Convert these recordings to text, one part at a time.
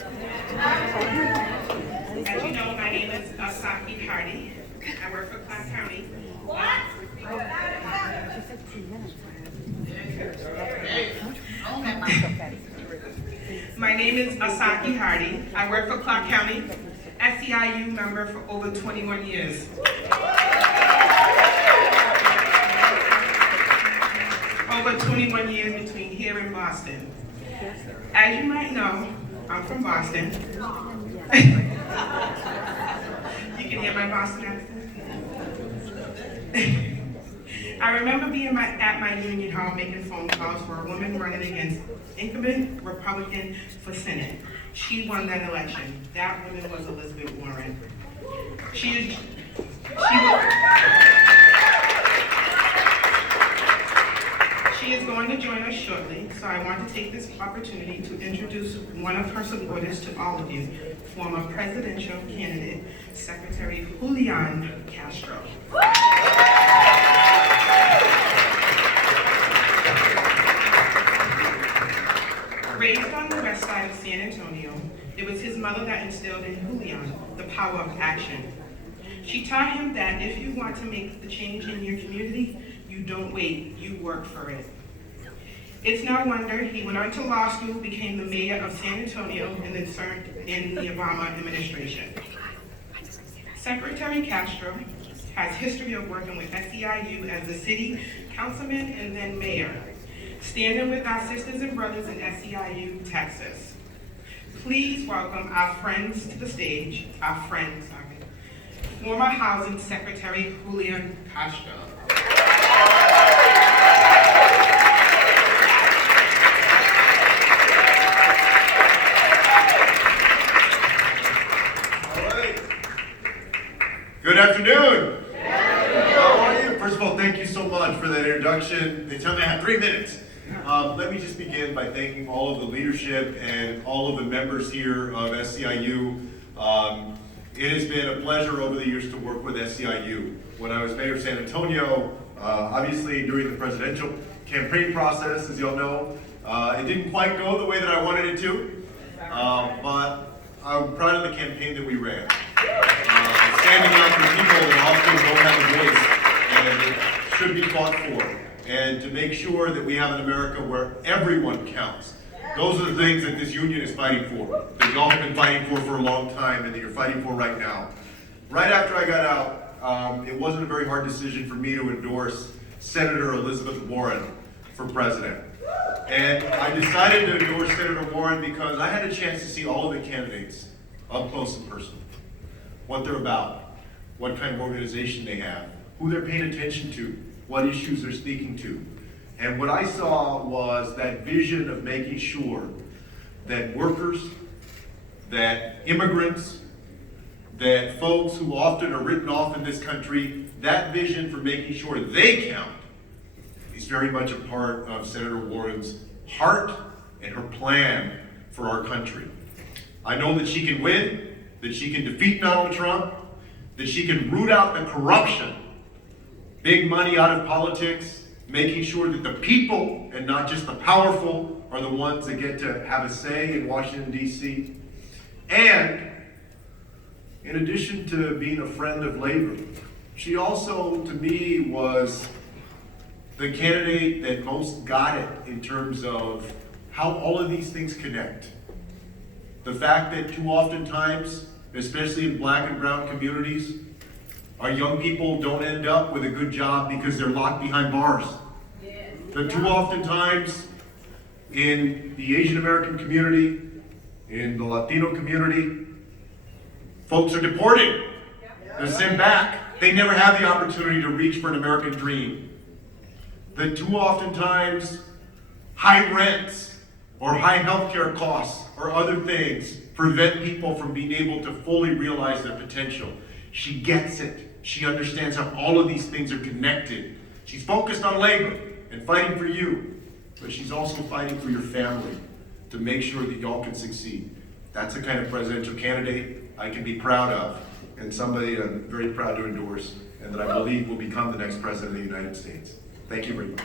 As you know, my name is Asaki Hardy. I work for Clark County. My name is Asaki Hardy. I work for Clark County, SEIU member for over 21 years. Over 21 years between here and Boston. As you might know, I'm from Boston. You can hear my Boston accent. I remember being at my union hall making phone calls for a woman running against incumbent Republican for Senate. She won that election. That woman was Elizabeth Warren. She is going to join us shortly, so I want to take this opportunity to introduce one of her supporters to all of you, former presidential candidate, Secretary Julian Castro. Raised on the west side of San Antonio, it was his mother that instilled in Julian the power of action. She taught him that if you want to make the change in your community, you don't wait, you work for it. It's no wonder he went on to law school, became the mayor of San Antonio, and then served in the Obama administration. Secretary Castro has history of working with SEIU as the city councilman and then mayor, standing with our sisters and brothers in SEIU, Texas. Please welcome our friends to the stage, former Housing Secretary Julian Castro. Good afternoon. How are you? First of all, thank you so much for that introduction. They tell me I have 3 minutes. Let me just begin by thanking all of the leadership and all of the members here of SEIU. It has been a pleasure over the years to work with SEIU. When I was mayor of San Antonio, obviously during the presidential campaign process, as you all know, it didn't quite go the way that I wanted it to, but I'm proud of the campaign that we ran. Standing up for people that often don't have a voice and it should be fought for, and to make sure that we have an America where everyone counts. Those are the things that this union is fighting for, that y'all have been fighting for a long time and that you're fighting for right now. Right after I got out, it wasn't a very hard decision for me to endorse Senator Elizabeth Warren for president. And I decided to endorse Senator Warren because I had a chance to see all of the candidates up close and personal. What they're about, what kind of organization they have, who they're paying attention to, what issues they're speaking to. And what I saw was that vision of making sure that workers, that immigrants, that folks who often are written off in this country, that vision for making sure they count is very much a part of Senator Warren's heart and her plan for our country. I know that she can win, that she can defeat Donald Trump, that she can root out the corruption, big money out of politics, making sure that the people and not just the powerful are the ones that get to have a say in Washington, D.C. And in addition to being a friend of labor, she also, to me, was the candidate that most got it in terms of how all of these things connect. The fact that too oftentimes, especially in black and brown communities, our young people don't end up with a good job because they're locked behind bars. That too oftentimes in the Asian American community, in the Latino community, folks are deported. They're sent back. They never have the opportunity to reach for an American dream. That too oftentimes high rents or high healthcare costs or other things prevent people from being able to fully realize their potential. She gets it. She understands how all of these things are connected. She's focused on labor and fighting for you, but she's also fighting for your family to make sure that y'all can succeed. That's the kind of presidential candidate I can be proud of, and somebody I'm very proud to endorse, and that I believe will become the next president of the United States. Thank you very much.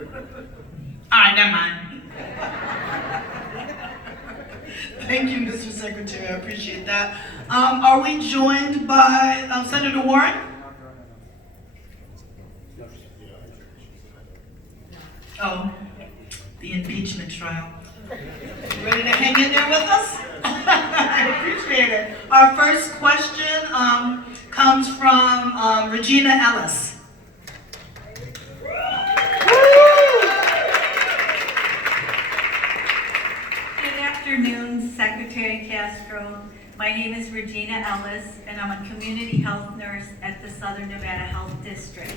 Never mind. Thank you, Mr. Secretary, I appreciate that. Are we joined by Senator Warren? Oh, the impeachment trial. Ready to hang in there with us? I appreciate it. Our first question comes from Regina Ellis. Good afternoon, Secretary Castro. My name is Regina Ellis, and I'm a community health nurse at the Southern Nevada Health District.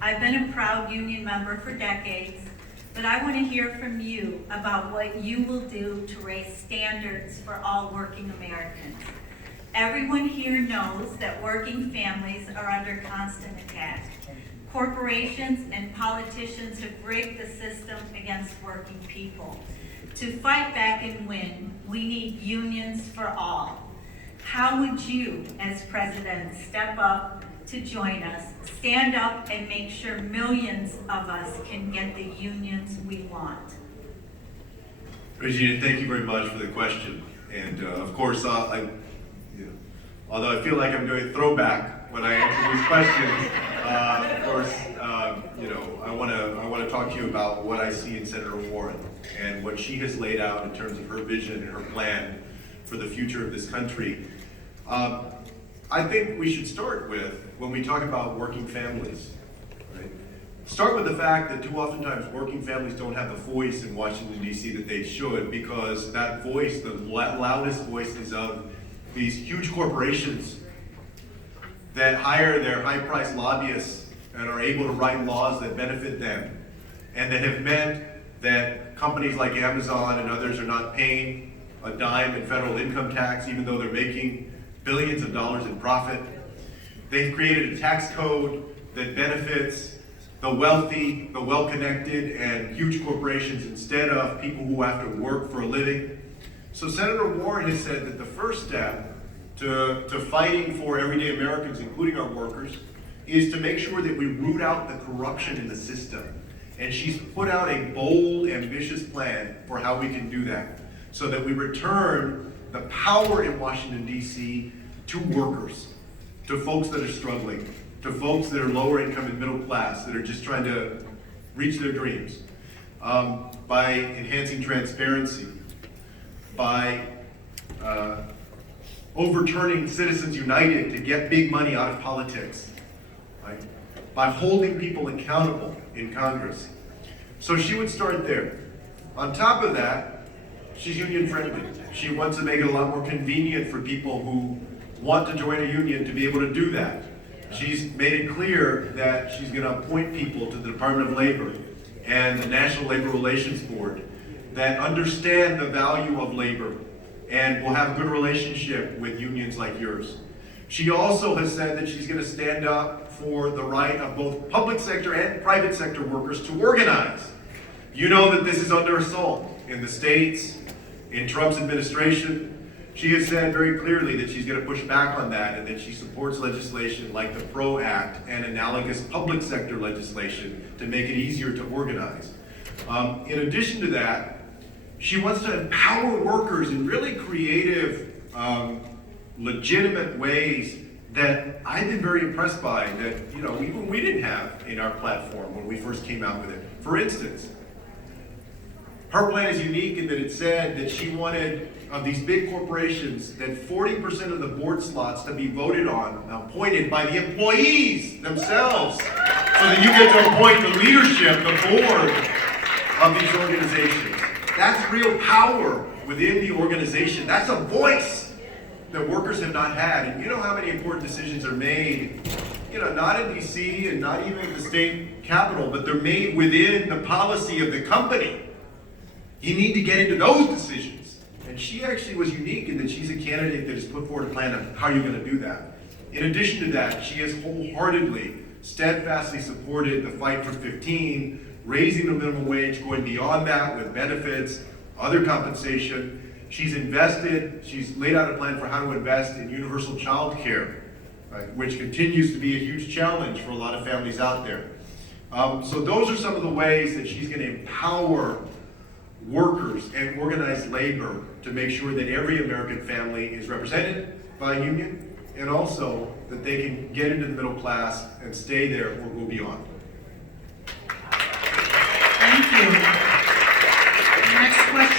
I've been a proud union member for decades, but I want to hear from you about what you will do to raise standards for all working Americans. Everyone here knows that working families are under constant attack. Corporations and politicians have rigged the system against working people. To fight back and win, we need unions for all. How would you, as president, step up to join us, stand up and make sure millions of us can get the unions we want? Regina, thank you very much for the question. And of course, although I feel like I'm doing throwback when I answer these questions, of course, I want to talk to you about what I see in Senator Warren and what she has laid out in terms of her vision and her plan for the future of this country. I think we should start with, when we talk about working families, right? Start with the fact that too oftentimes working families don't have the voice in Washington, D.C. that they should, because that voice, the loudest voice, is of these huge corporations that hire their high-priced lobbyists and are able to write laws that benefit them, and that have meant that companies like Amazon and others are not paying a dime in federal income tax, even though they're making billions of dollars in profit. They've created a tax code that benefits the wealthy, the well-connected, and huge corporations instead of people who have to work for a living. So Senator Warren has said that the first step to fighting for everyday Americans, including our workers, is to make sure that we root out the corruption in the system. And she's put out a bold, ambitious plan for how we can do that, so that we return the power in Washington, D.C. to workers, to folks that are struggling, to folks that are lower income and middle class, that are just trying to reach their dreams, by enhancing transparency, by overturning Citizens United to get big money out of politics, right? By holding people accountable in Congress. So she would start there. On top of that, she's union friendly. She wants to make it a lot more convenient for people who want to join a union to be able to do that. She's made it clear that she's going to appoint people to the Department of Labor and the National Labor Relations Board that understand the value of labor and will have a good relationship with unions like yours. She also has said that she's going to stand up for the right of both public sector and private sector workers to organize. You know that this is under assault in the states, in Trump's administration. She has said very clearly that she's going to push back on that and that she supports legislation like the PRO Act and analogous public sector legislation to make it easier to organize. In addition to that, she wants to empower workers in really creative, legitimate ways that I've been very impressed by, that even we didn't have in our platform when we first came out with it. For instance, her plan is unique in that it said that she wanted of these big corporations that 40% of the board slots to be voted on, appointed by the employees themselves, so that you get to appoint the leadership, the board of these organizations. That's real power within the organization. That's a voice that workers have not had. And you know how many important decisions are made, not in DC and not even at the state capitol, but they're made within the policy of the company. You need to get into those decisions. And she actually was unique in that she's a candidate that has put forward a plan of how you're going to do that. In addition to that, she has wholeheartedly, steadfastly supported the fight for 15, raising the minimum wage, going beyond that with benefits, other compensation. She's laid out a plan for how to invest in universal child care, right, which continues to be a huge challenge for a lot of families out there. So those are some of the ways that she's going to empower workers and organized labor to make sure that every American family is represented by a union, and also that they can get into the middle class and stay there or go beyond.